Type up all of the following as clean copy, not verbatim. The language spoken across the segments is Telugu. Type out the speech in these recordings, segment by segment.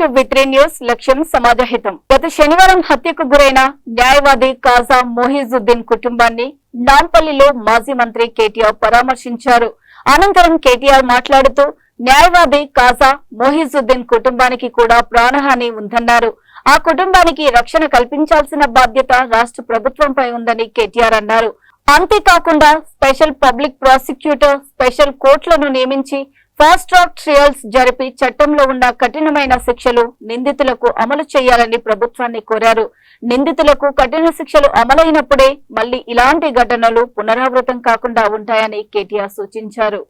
టు వి3 న్యూస్ లక్ష్యం సమాజహితం. గత శనివారం హత్యకు గురైన న్యాయవాది కాజా మొయిజుద్దీన్ కుటుంబాన్ని నాంపల్లిలో మాజీ మంత్రి కేటీఆర్ పరామర్శించారు. అనంతరం కేటీఆర్ మాట్లాడుతూ న్యాయవాది కాజా మొయిజుద్దీన్ కుటుంబానికి కూడా ప్రాణహాని ఉందన్నారు. ఆ కుటుంబానికి రక్షణ కల్పించాల్సిన బాధ్యత రాష్ట్ర ప్రభుత్వంపై ఉందని కేటీఆర్ అన్నారు. అంతేకాకుండా స్పెషల్ పబ్లిక్ ప్రాసిక్యూటర్, స్పెషల్ కోర్టులను నియమించి ఫాస్ట్ ట్రాక్ ట్రయల్స్ జరిపి చట్టంలో ఉన్న కఠినమైన శిక్షలు నిందితులకు అమలు చేయాలని ప్రభుత్వాన్ని కోరారు. నిందితులకు కఠిన శిక్షలు అమలైనప్పుడే మళ్లీ ఇలాంటి ఘటనలు పునరావృతం కాకుండా ఉంటాయని కేటీఆర్ సూచించారు.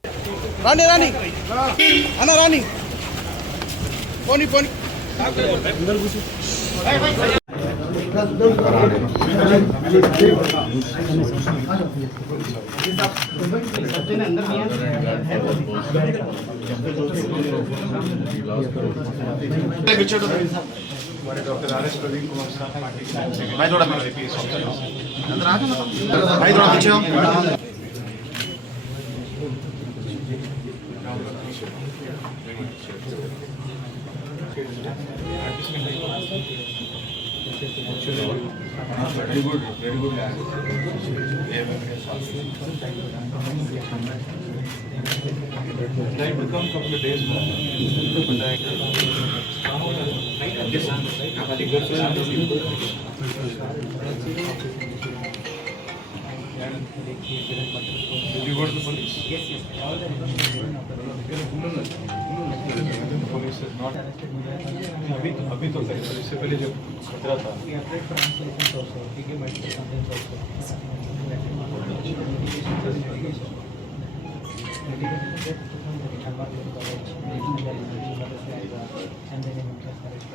Very good. They become couple of days more. Did you go to the police? Yes. Police is not. अभी तो सही इससे पहले जब खतरा था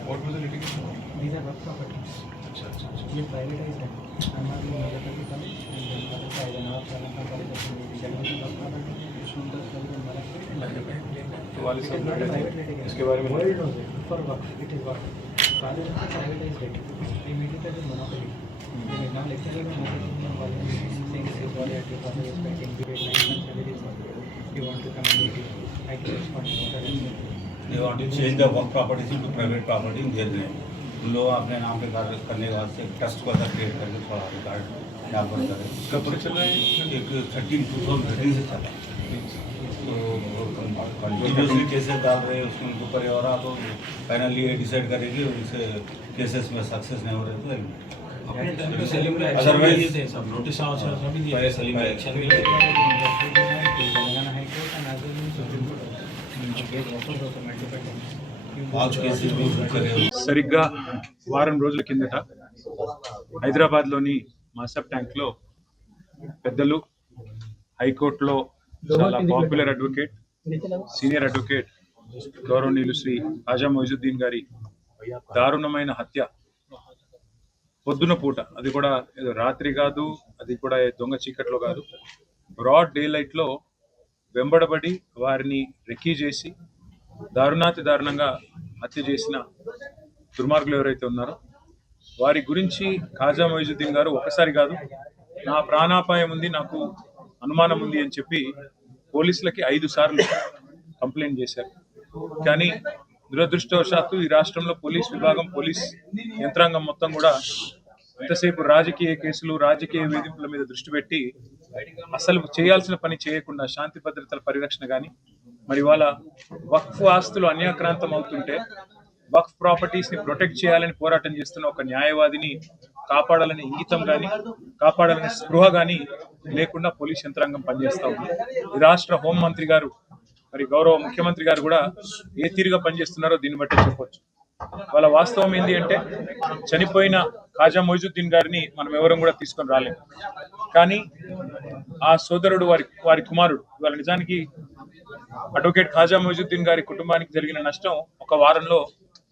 What was the litigation? These are work properties. अच्छा ये privatized है. हमारी मदद की कमी तो वाले सब इसके बारे में for work. It is work. College is privatized it. Immediately monopoly. Now lecturer में college saying this is what you have to follow. Is spending 9 months every day. You want to come and I can respond. They want to change the work properties into private property in their name. लोग अपने नाम पे कार्य करने के वास्ते ट्रस्ट को क्रिएट करके थोड़ा रिकॉर्ड यहाँ पर करें. कब तक चल रहा है? एक 2013 से चला. तो कंटिन्यूसली केसेस डाल रहे हैं उसके ऊपर हो रहा तो फाइनली ये डिसाइड करेगी उनसे केसेस में सक्सेस नहीं हो रहे तो अदरवाइज सब नोटिस सभी दिए सलीम एक्शन भी సరిగ్గా వారం రోజుల కిందట హైదరాబాద్లోని మాసబ్ ట్యాంక్లో పెద్దలు హైకోర్టులో చాలా పాపులర్ అడ్వకేట్ సీనియర్ అడ్వకేట్ గౌరవనీయులు శ్రీ కాజా మొయిజుద్దీన్ గారి దారుణమైన హత్య పొద్దున పూట, అది కూడా ఏదో రాత్రి కాదు, అది కూడా దొంగ చీకట్లో కాదు, బ్రాడ్ డే లైట్ లో వెంబడబడి వారిని రెక్కీ చేసి దారుణాతి దారుణంగా హత్య చేసిన దుర్మార్గులు ఎవరైతే ఉన్నారో వారి గురించి కాజా మొయిజుద్దీన్ గారు ఒకసారి కాదు, నా ప్రాణాపాయం ఉంది, నాకు అనుమానం ఉంది అని చెప్పి పోలీసులకి 5 సార్లు కంప్లైంట్ చేశారు. కానీ దురదృష్టవశాత్తు ఈ రాష్ట్రంలో పోలీస్ విభాగం, పోలీస్ యంత్రాంగం మొత్తం కూడా ఎంతసేపు రాజకీయ కేసులు, రాజకీయ వేధింపుల మీద దృష్టి పెట్టి అసలు చేయాల్సిన పని చేయకుండా శాంతి భద్రతల పరిరక్షణ కానీ, మరి ఇవాళ వక్ఫ్ ఆస్తులు అన్యాక్రాంతం అవుతుంటే వక్ఫ్ ప్రాపర్టీస్ ని ప్రొటెక్ట్ చేయాలని పోరాటం చేస్తున్న ఒక న్యాయవాదిని కాపాడాలని ఇంగితం కానీ, కాపాడాలని స్పృహ కానీ లేకుండా పోలీస్ యంత్రాంగం పనిచేస్తా ఉంది. ఈ రాష్ట్ర హోంమంత్రి గారు, మరి గౌరవ ముఖ్యమంత్రి గారు కూడా ఏ తీరుగా పనిచేస్తున్నారో దీన్ని బట్టి చెప్పొచ్చు. వాళ్ళ వాస్తవం ఏంటి అంటే, చనిపోయిన కాజా మొయిజుద్దీన్ గారిని మనం ఎవరం కూడా తీసుకొని రాలేము, కానీ ఆ సోదరుడు, వారి కుమారుడు, ఇవాళ నిజానికి అడ్వకేట్ కాజా మొయిజుద్దీన్ గారి కుటుంబానికి జరిగిన నష్టం ఒక వారంలో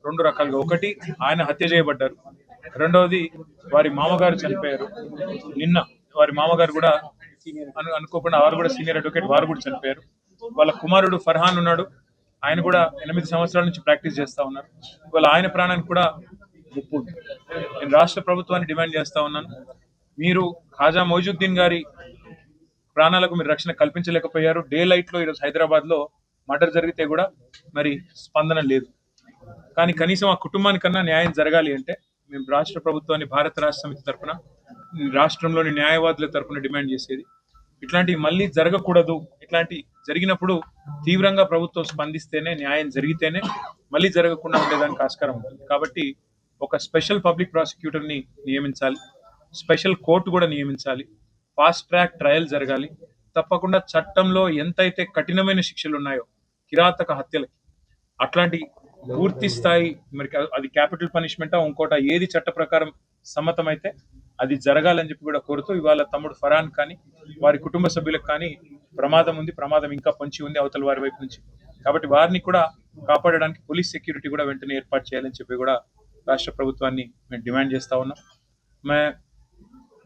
2 రకాలుగా. ఒకటి, ఆయన హత్య చేయబడ్డారు. రెండవది, వారి మామగారు చనిపోయారు. నిన్న వారి మామగారు కూడా అనుకోకుండా, వారు కూడా సీనియర్ అడ్వకేట్, వారు కూడా చనిపోయారు. వాళ్ళ కుమారుడు ఫర్హాన్ ఉన్నాడు, ఆయన కూడా 8 సంవత్సరాల నుంచి ప్రాక్టీస్ చేస్తా ఉన్నారు. ఇవాళ ఆయన ప్రాణానికి కూడా ముప్పు. నేను రాష్ట్ర ప్రభుత్వాన్ని డిమాండ్ చేస్తా ఉన్నాను, మీరు కాజా మొయిజుద్దీన్ గారి ప్రాణాలకు మీరు రక్షణ కల్పించలేకపోయారు. డే లైట్ లో ఈరోజు హైదరాబాద్ లో మర్డర్ జరిగితే కూడా మరి స్పందన లేదు. కానీ కనీసం ఆ కుటుంబానికన్నా న్యాయం జరగాలి అంటే మేము రాష్ట్ర ప్రభుత్వాన్ని భారత రాష్ట్ర సమితి తరఫున రాష్ట్రంలోని న్యాయవాదుల తరఫున డిమాండ్ చేసేది ఇట్లాంటివి మళ్ళీ జరగకూడదు. ఇట్లాంటి జరిగినప్పుడు తీవ్రంగా ప్రభుత్వం స్పందిస్తేనే న్యాయం జరిగితేనే మళ్ళీ జరగకుండా ఉండేదానికి ఆస్కారం ఉంటుంది. కాబట్టి ఒక స్పెషల్ పబ్లిక్ ప్రాసిక్యూటర్ని నియమించాలి, స్పెషల్ కోర్టు కూడా నియమించాలి, ఫాస్ట్ ట్రాక్ ట్రయల్ జరగాలి. తప్పకుండా చట్టంలో ఎంతైతే కఠినమైన శిక్షలు ఉన్నాయో కిరాతక హత్యలకి అట్లాంటి పూర్తి స్థాయి మరి అది క్యాపిటల్ పనిష్మెంటా ఇంకోట ఏది చట్ట ప్రకారం సమ్మతమైతే అది జరగాలని చెప్పి కూడా కోరుతూ ఇవాళ తమ్ముడు ఫరాన్ కానీ వారి కుటుంబ సభ్యులకు కానీ ప్రమాదం ఉంది, ప్రమాదం ఇంకా పొంచి ఉంది అవతల వారి వైపు నుంచి. కాబట్టి వారిని కూడా కాపాడడానికి పోలీస్ సెక్యూరిటీ కూడా వెంటనే ఏర్పాటు చేయాలని చెప్పి కూడా రాష్ట్ర ప్రభుత్వాన్ని మేము డిమాండ్ చేస్తా ఉన్నాం.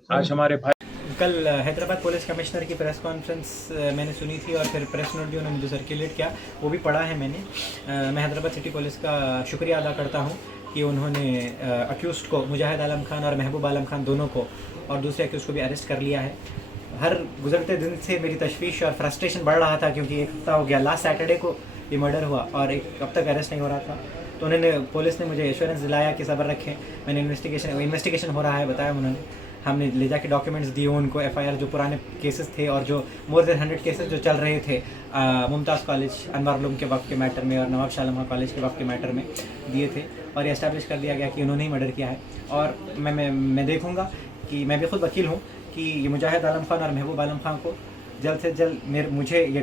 आज हमारे भाई कल हैदराबाद पुलिस कमिश्नर की प्रेस कॉन्फ्रेंस मैंने सुनी थी और फिर प्रेस नोट भी उन्होंने जो सर्कुलेट किया वो भी पढ़ा है मैंने। मैं हैदराबाद सिटी पुलिस का शुक्रिया अदा करता हूँ कि उन्होंने अक्यूज़्ड को मुजाहिद आलम खान और महबूब आलम खान दोनों को और दूसरे अक्यूज़्ड को भी अरेस्ट कर लिया है। हर गुजरते दिन से मेरी तशवीश और फ्रस्ट्रेशन बढ़ रहा था क्योंकि एक हफ्ता हो गया, लास्ट सैटरडे को ये मर्डर हुआ और अब तक अरेस्ट नहीं हो रहा था। तो उन्होंने पुलिस ने मुझे एश्योरेंस दिलाया कि सब्र रखें, मैंने इन्वेस्टिगेशन हो रहा है बताया उन्होंने। हमने ले जाके डॉक्यूमेंट्स दिए उनको, एफआईआर जो पुराने केसेस थे और जो मोर देन 100 केसेस जो चल रहे थे मुमताज़ कॉलेज अनवर उलूम के वक्त के मैटर में और नवाब शाह आलम कॉलेज के वक्त के मैटर में दिए थे और ये एस्टैब्लिश कर दिया गया कि उन्होंने ही मर्डर किया है। और मैं देखूँगा कि मैं भी खुद वकील हूँ कि ये मुजाहिद आलम खान और महबूब आलम खान को जल्द से जल्द मुझे ये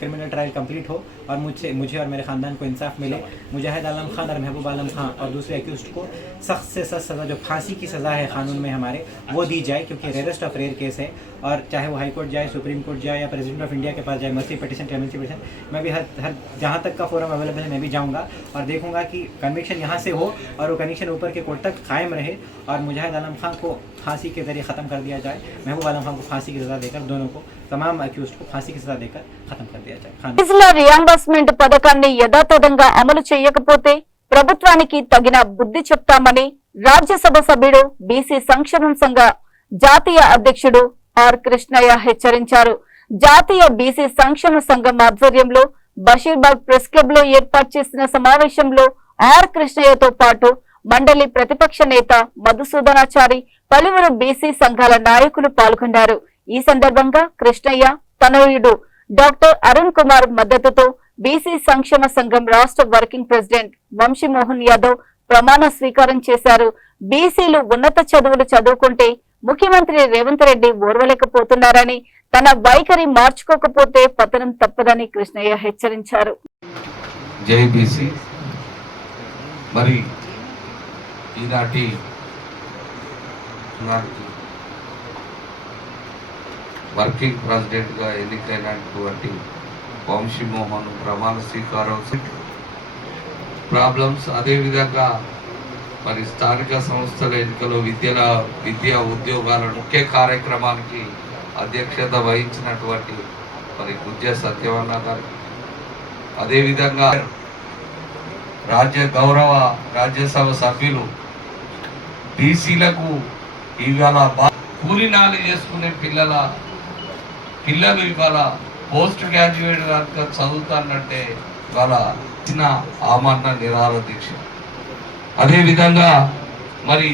क्रिमिनल ट्रायल कंप्लीट हो और मुझे और मेरे ख़ानदान को इंसाफ मिले। मुजाहिद आलम खान और महबूब आलम खान और दूसरे अक्यूज़्ड को सख्त से सख्त सज़ा जो फांसी की सज़ा है क़ानून में हमारे वो दी जाए क्योंकि रेयरेस्ट ऑफ रेयर केस है और चाहे वो हाई कोर्ट जाए, सुप्रीम कोर्ट जाए या प्रेसिडेंट ऑफ इंडिया के पास जाए, मर्सी पिटिशन, क्लेमेंसी पिटिशन, मैं भी हर जहाँ तक का फोरम अवेलेबल है मैं भी जाऊँगा और देखूँगा कि कन्विक्शन यहाँ से हो और वो कन्विक्शन ऊपर के कोर्ट तक कायम रहे और मुजाहिद आलम खान को फांसी के ज़रिए ख़त्म कर दिया जाए, महबूब आलम खान को फांसी की सज़ा देकर दोनों को तमाम अक्यूज्ड को फांसी की सजा देकर खत्म कर दिया जाए। ఫీజుల రియంబర్స్మెంట్ పథకాన్ని యథాతథంగా అమలు చేయకపోతే ప్రభుత్వానికి తగిన బుద్ధి చెప్తామని రాజ్యసభ సభ్యుడు బీసీ సంక్షేమ సంఘ జాతీయ అధ్యక్షుడు ఆర్ కృష్ణయ్య హెచ్చరించారు. జాతీయ బీసీ సంక్షేమ సంఘం ఆధ్వర్యంలో బషీర్బాగ్ ప్రెస్ క్లబ్ లో ఏర్పాటు చేసిన సమావేశంలో ఆర్ కృష్ణయ్యతో పాటు మండలి ప్రతిపక్ష నేత మధుసూదనాచారి, పలువురు బీసీ సంఘాల నాయకులు పాల్గొన్నారు. ఈ సందర్భంగా కృష్ణయ్య తనయుడు డాక్టర్ అరుణ్ కుమార్ మద్దతుతో బీసీ సంక్షేమ సంఘం రాష్ట్ర వర్కింగ్ ప్రెసిడెంట్ వంశీమోహన్ యాదవ్ ప్రమాణ స్వీకారం చేశారు. బీసీలు ఉన్నత చదువులు చదువుకుంటే ముఖ్యమంత్రి రేవంత్ రెడ్డి ఓర్వలేకపోతున్నారని, తన వైఖరి మార్చుకోకపోతే పతనం తప్పదని కృష్ణయ్య హెచ్చరించారు. జై బీసీ. మరి ఈనాటి వర్కింగ్ ప్రెసిడెంట్గా ఎన్నికైనటువంటి వంశీమోహన్ ప్రమాణ స్వీకారం ప్రాబ్లమ్స్, అదేవిధంగా మరి స్థానిక సంస్థల ఎన్నికలో విద్యా ఉద్యోగాల ముఖ్య కార్యక్రమానికి అధ్యక్షత వహించినటువంటి మరి గుజ్జ సత్యవన్న గారు, అదేవిధంగా రాజ్యసభ సభ్యులు బీసీలకు ఇవాళ కూలినాలు చేసుకునే పిల్లలు ఇవాళ పోస్ట్ గ్రాడ్యుయేట్ కనుక చదువుతానంటే ఇవాళ చిన్న ఆమరణ నిరాహార దీక్ష. అదేవిధంగా మరి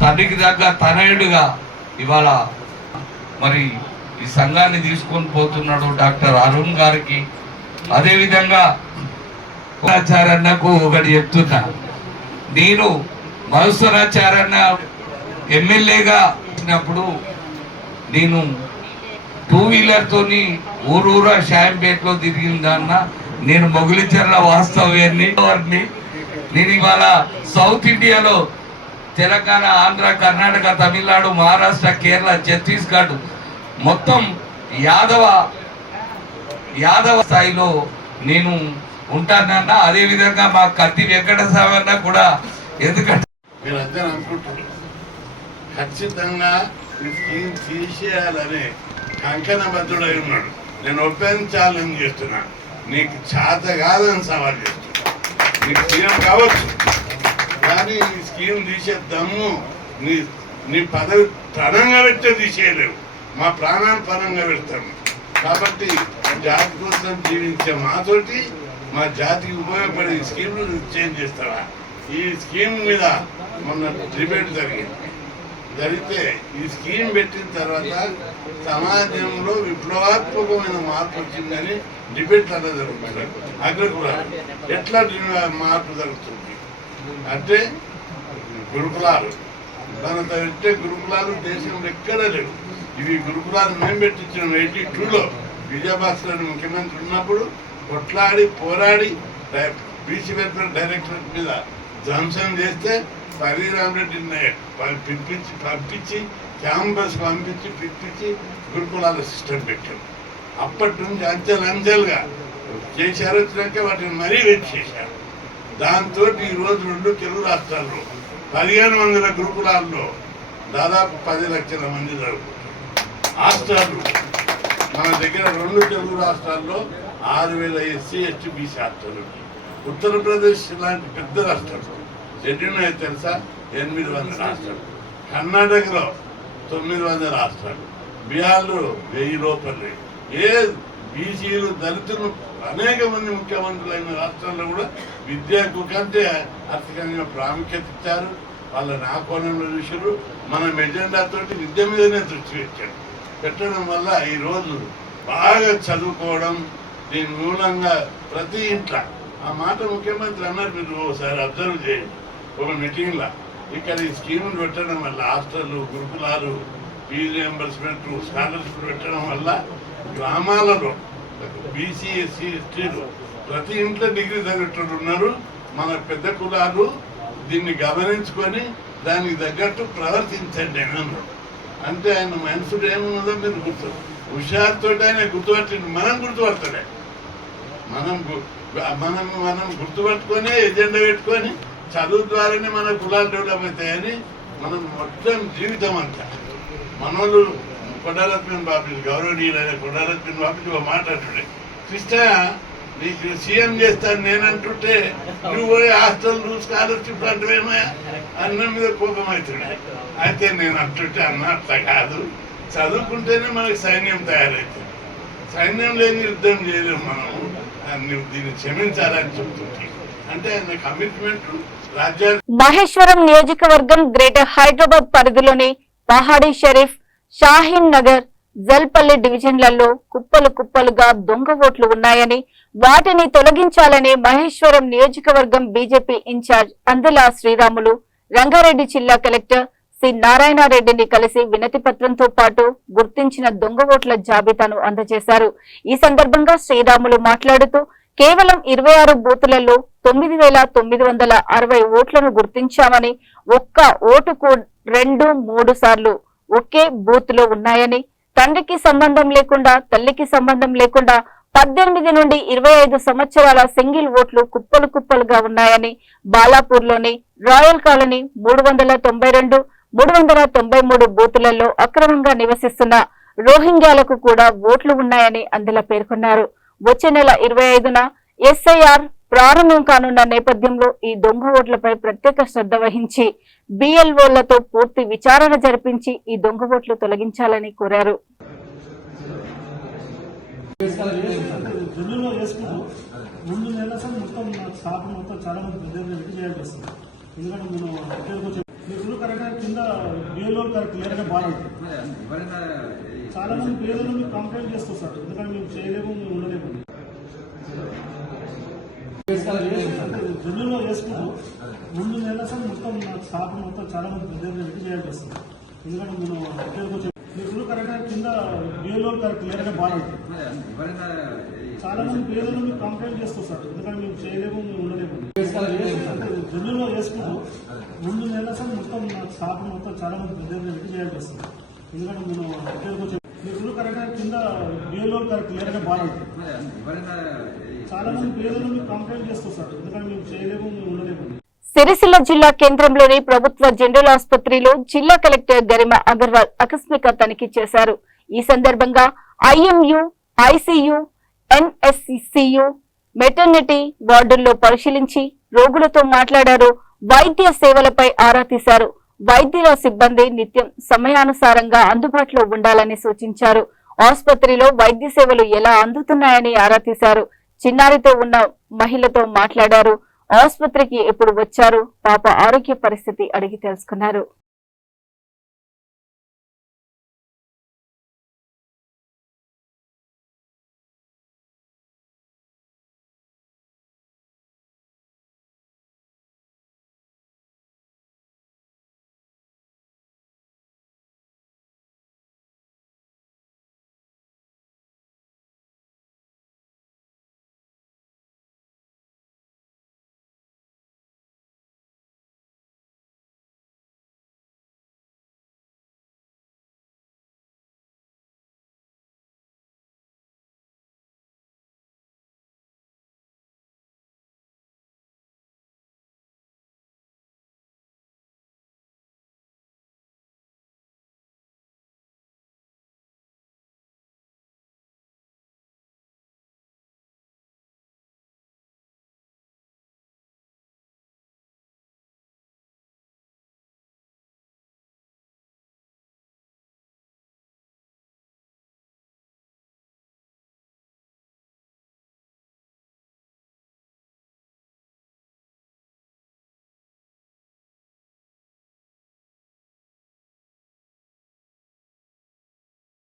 తండ్రికి దగ్గర తనయుడుగా ఇవాళ మరి ఈ సంఘాన్ని తీసుకొని పోతున్నాడు డాక్టర్ అరుణ్ గారికి. అదేవిధంగా ఆచారన్నకు ఒకటి చెప్తున్నా, నేను మధుసూదనాచారన్న ఎమ్మెల్యేగా వచ్చినప్పుడు నేను 2 వీలర్తోని ఊరూరా షాంపేట్లో తిరిగిందన్న. నేను మొగిలిచర్ల వాస్తవ్యాన్ని నేను ఇవాళ సౌత్ ఇండియాలో తెలంగాణ, ఆంధ్ర, కర్ణాటక, తమిళనాడు, మహారాష్ట్ర, కేరళ, ఛత్తీస్గఢ్ మొత్తం యాదవ స్థాయిలో నేను ఉంటానన్న. అదేవిధంగా మా కత్తి వెంకటస్వామి అన్న కూడా, ఎందుకంటే మీరందరూ అనుకుంటారు ఖచ్చితంగా ఈ స్కీమ్ తీసేయాలని కంకణబద్ధుడై ఉన్నాడు. నేను ఓపెన్ ఛాలెంజ్ చేస్తున్నా, నీకు చేత కాదని సవాల్ చేస్తున్నా. నీకు సీఎం కావచ్చు కానీ ఈ స్కీమ్ తీసే దమ్ము నీ పదవి పరంగా పెడితే తీసేయలేవు, మా ప్రాణాన్ని పరంగా పెడతాము. కాబట్టి జాతి కోసం జీవించే మాతోటి మా జాతికి ఉపయోగపడే స్కీమ్లు చేంజ్ చేస్తావా? ఈ స్కీమ్ మీద మొన్న డిబేట్ జరిగితే ఈ స్కీమ్ పెట్టిన తర్వాత సమాజంలో విప్లవాత్మకమైన మార్పు వచ్చిందని డిబేట్ అలా జరుగుతుంది. అగ్రకులాలు ఎట్లా మార్పు జరుగుతుంది అంటే గురుకులాలు తన పెట్టే గురుకులాలు దేశంలో ఎక్కడా లేవు. ఇవి గురుకులాలు మేము పెట్టించిన 82లో విజయభాస్కర్ ముఖ్యమంత్రి ఉన్నప్పుడు కొట్లాడి పోరాడి బీసీ వెల్ఫేర్ డైరెక్టరేట్ మీద ధ్వంసం చేస్తే పరిరామరెడ్డిని పంపించి క్యాంపస్ పిలిపించి గురుకులాల సిస్టమ్ పెట్టాం. అప్పటి నుంచి అంచెలంచెలుగా చేశారు. వచ్చినాక వాటిని మరీ వెయిట్ చేశారు. దాంతో ఈరోజు 2 తెలుగు రాష్ట్రాల్లో 1500 గురుకులాల్లో దాదాపు 10 లక్షల మంది జరుగుతుంది. హాస్టళ్ళు మన దగ్గర 2 తెలుగు రాష్ట్రాల్లో 6000 ఎస్సీ ఎస్టీ బీసీ హాస్టళ్ళు. ఉత్తరప్రదేశ్ లాంటి పెద్ద రాష్ట్రాలు ఎన్నున్నాయో తెలుసా? 800 హాస్టళ్ళు. కర్ణాటకలో 900 హాస్టళ్ళు. బీహార్లో 1000 లోపలే. ఏ బీసీలు దళితులు అనేక మంది ముఖ్యమంత్రులైన రాష్ట్రాల్లో కూడా విద్యకు కంటే ఆర్థికంగా ప్రాముఖ్యత ఇచ్చారు. వాళ్ళని ఆ కోణంలో చూసారు. మన ఎజెండాతో విద్య మీదనే దృష్టి పెట్టడం వల్ల ఈరోజు బాగా చదువుకోవడం, దీని మూలంగా ప్రతి ఇంట్లో ఆ మాట ముఖ్యమంత్రి అన్నారు. మీరు ఒకసారి అబ్జర్వ్ చేయండి ఒక మీటింగ్లో. ఇక్కడ ఈ స్కీములు పెట్టడం వల్ల హాస్టళ్ళు, గురుకులాలు, ఫీజు రియంబర్స్మెంట్, స్కాలర్షిప్ పెట్టడం వల్ల గ్రామాలలో బీసీ ఎస్సీ ఎస్టీలు ప్రతి ఇంట్లో డిగ్రీ చదివేటోళ్ళు ఉన్నారు. మన పెద్ద కులాలు దీన్ని గమనించుకొని దానికి తగ్గట్టు ప్రవర్తించండి అని అన్నాడు. అంటే ఆయన మనసులో ఏమున్నదో మీరు హుషారుతో ఆయన గుర్తుపట్టింది. మనం గుర్తుపడతాడే. మనం గుర్తుపట్టుకొని ఎజెండా పెట్టుకొని చదువు ద్వారానే మన కులాలు డెవలప్ అవుతాయని మనం మొత్తం జీవితం అంతా మనోళ్ళు కొడారత్న బాబు గౌరవనీయులైన కొడారత్న బాబు మాట్లాడుతుండే, కృష్ణ నీకు సీఎం చేస్తాను నేనంటుంటే నువ్వు పోయి హాస్టల్ స్కాలర్షిప్ అంటేమో అన్న మీద కోపం అవుతుండే. అయితే నేను అంటుంటే అన్న అట్లా కాదు, చదువుకుంటేనే మనకి సైన్యం తయారవుతుంది. సైన్యం లేని యుద్ధం చేయలేము మనం. నువ్వు దీన్ని క్షమించాలని చెప్తుంటే అంటే ఆయన కమిట్మెంట్ రాజ్యాంగ. మహేశ్వరం నియోజకవర్గం గ్రేటర్ హైదరాబాద్ పరిధిలోని పహాడీ షరీఫ్, షాహీన్ నగర్, జల్పల్లి డివిజన్లలో కుప్పలుగా దొంగ ఓట్లు ఉన్నాయని, వాటిని తొలగించాలని మహేశ్వరం నియోజకవర్గం బీజేపీ ఇన్ఛార్జ్ అందెల శ్రీరాములు రంగారెడ్డి జిల్లా కలెక్టర్ సి నారాయణరెడ్డిని కలిసి వినతి పత్రంతో పాటు గుర్తించిన దొంగ ఓట్ల జాబితాను అందజేశారు. ఈ సందర్భంగా శ్రీరాములు మాట్లాడుతూ కేవలం 26 బూతులలో 9,960 ఓట్లను గుర్తించామని, ఒక్క ఓటుకు 2-3 సార్లు ఒకే బూత్ లో ఉన్నాయని, తండ్రికి సంబంధం లేకుండా తల్లికి సంబంధం లేకుండా 18 నుండి 25 సంవత్సరాల సింగిల్ ఓట్లు కుప్పలుగా ఉన్నాయని, బాలాపూర్ లోని రాయల్ కాలనీ 392, 393 బూతులలో అక్రమంగా నివసిస్తున్న రోహింగ్యాలకు కూడా ఓట్లు ఉన్నాయని అందులో పేర్కొన్నారు. వచ్చే నెల 25న ఎస్ఐఆర్ ప్రారంభం కానున్న నేపథ్యంలో ఈ దొంగ ఓట్లపై ప్రత్యేక శ్రద్ధ వహించి బిఎల్ఓలతో పూర్తి విచారణ జరిపించి ఈ దొంగ ఓట్లు తొలగించాలని కోరారు. ముందు నెల మొత్తం స్టాఫ్ మొత్తం చాలా మంది పెద్ద చేయాల్సి వస్తుంది. ఎందుకంటే మీరు కరెక్ట్గా కింద బిఎల్ఓ క్లియర్గా బాగుంటుంది. చాలా మంది పేదలు మీకు కంప్లైంట్ చేస్తారు సార్. ఎందుకంటే మేము చేయలేము, మేము ఉండలేము. జల్లులో వేసుకుంటూ ముందు నెల మొత్తం స్టాఫ్ మొత్తం చాలా మంది పెద్ద చేయాల్సి వస్తుంది. ఎందుకంటే మీరు కరెక్ట్గా కింద బిఎల్ఓ క్లియర్గా బాగుంటుంది. చాలా మంది పేదలు మీకు కంప్లైంట్ చేస్తారు సార్. ఎందుకంటే మేము చేయలేము, మేము ఉండలేము. జల్లులో వేసుకుంటూ ముందు నెల మొత్తం స్టాఫ్ మొత్తం చాలా మంది పెద్ద చేయాల్సి వస్తుంది. ఎందుకంటే మీరు కరెక్ట్గా కింద బిఎల్ఓ క్లియర్గా బాగుంటుంది. చాలా మంది పేదలు మీకు కంప్లైంట్ చేస్తారు సార్. ఎందుకంటే మేము చేయలేము, మేము ఉండలేము. సిరిసిల్ల జిల్లా కేంద్రంలోని ప్రభుత్వ జనరల్ ఆసుపత్రిలో జిల్లా కలెక్టర్ గరిమా అగర్వాల్ ఆకస్మిక తనిఖీ చేశారు. ఈ సందర్భంగా ఐఎంయు, ఐసీయు, ఎన్ఎస్సియు, మెటర్నిటీ వార్డుల్లో పరిశీలించి రోగులతో మాట్లాడారు. వైద్య సేవలపై ఆరా తీశారు. వైద్యుల సిబ్బంది నిత్యం సమయానుసారంగా అందుబాటులో ఉండాలని సూచించారు. ఆసుపత్రిలో వైద్య సేవలు ఎలా అందుతున్నాయని ఆరా తీశారు. చిన్నారితో ఉన్న మహిళతో మాట్లాడారు. ఆసుపత్రికి ఎప్పుడు వచ్చారు, పాప ఆరోగ్య పరిస్థితి అడిగి తెలుసుకున్నారు.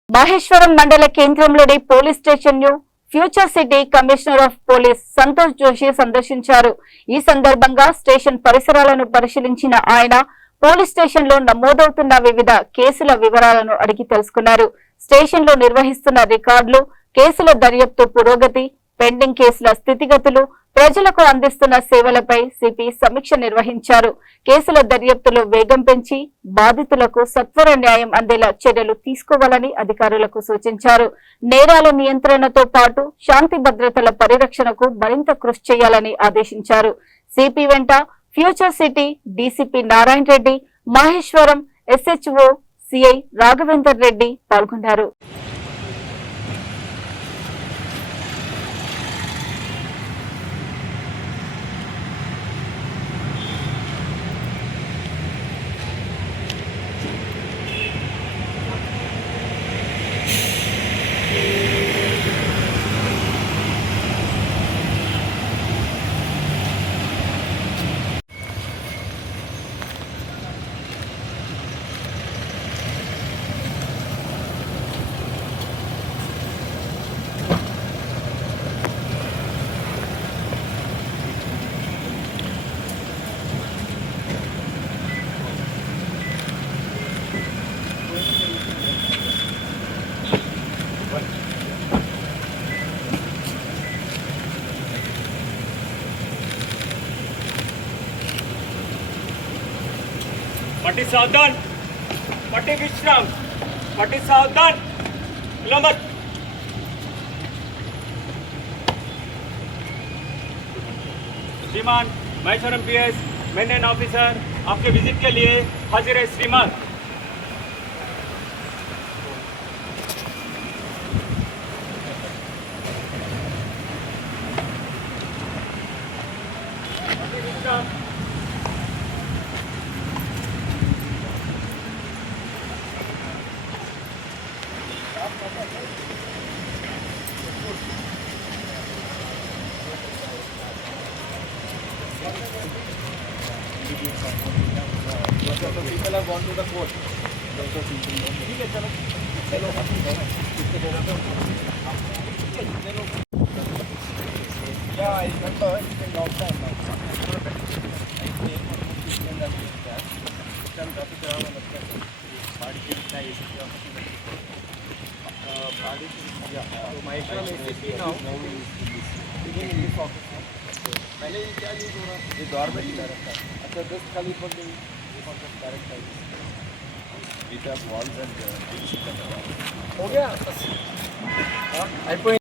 మహేశ్వరం మండల కేంద్రంలోని పోలీస్ స్టేషన్ ను future city commissioner of police Santosh Joshi సందర్శించారు. ఈ సందర్భంగా స్టేషన్ పరిసరాలను పరిశీలించిన ఆయన పోలీస్ స్టేషన్ లో నమోదవుతున్న వివిధ కేసుల వివరాలను అడిగి తెలుసుకున్నారు. స్టేషన్ లో నిర్వహిస్తున్న రికార్డులు, కేసుల దర్యాప్తు పురోగతి, పెండింగ్ కేసుల స్థితిగతులు, ప్రజలకు అందిస్తున్న సేవలపై సిపి సమీక్ష నిర్వహించారు. కేసుల దర్యాప్తులో వేగం పెంచి బాధితులకు సత్వర న్యాయం అందేలా చర్యలు తీసుకోవాలని అధికారులకు సూచించారు. నేరాల నియంత్రణతో పాటు శాంతి భద్రతల పరిరక్షణకు మరింత కృషి చేయాలని ఆదేశించారు. సిపి వెంట future city DCP Narayana Reddy, Maheshwaram SHO CI Raghavender Reddy పాల్గొన్నారు. पट्टी सावधान, पट्टी विश्राम, पट्टी सावधान, विलंबत। श्रीमान महेश्वरम पीएस मेन ऑफिसर आपके विजिट के लिए हाजिर है श्रीमान। People have gone to the court. ठीक है चलो चलो Yeah, I remember it's been long time now. पहले क्या यूज हो रहा है? ये गवर्नमेंट ही डायरेक्ट है। अच्छा 10 खाली पर डायरेक्ट है। वीटा वॉल्स एंड हो गया అయిపోయింది.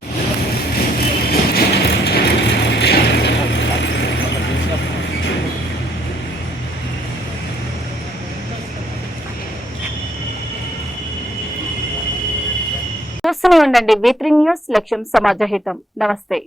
చూస్తూనే ఉండండి V3 న్యూస్, లక్ష్యం సమాజహితం. నమస్తే.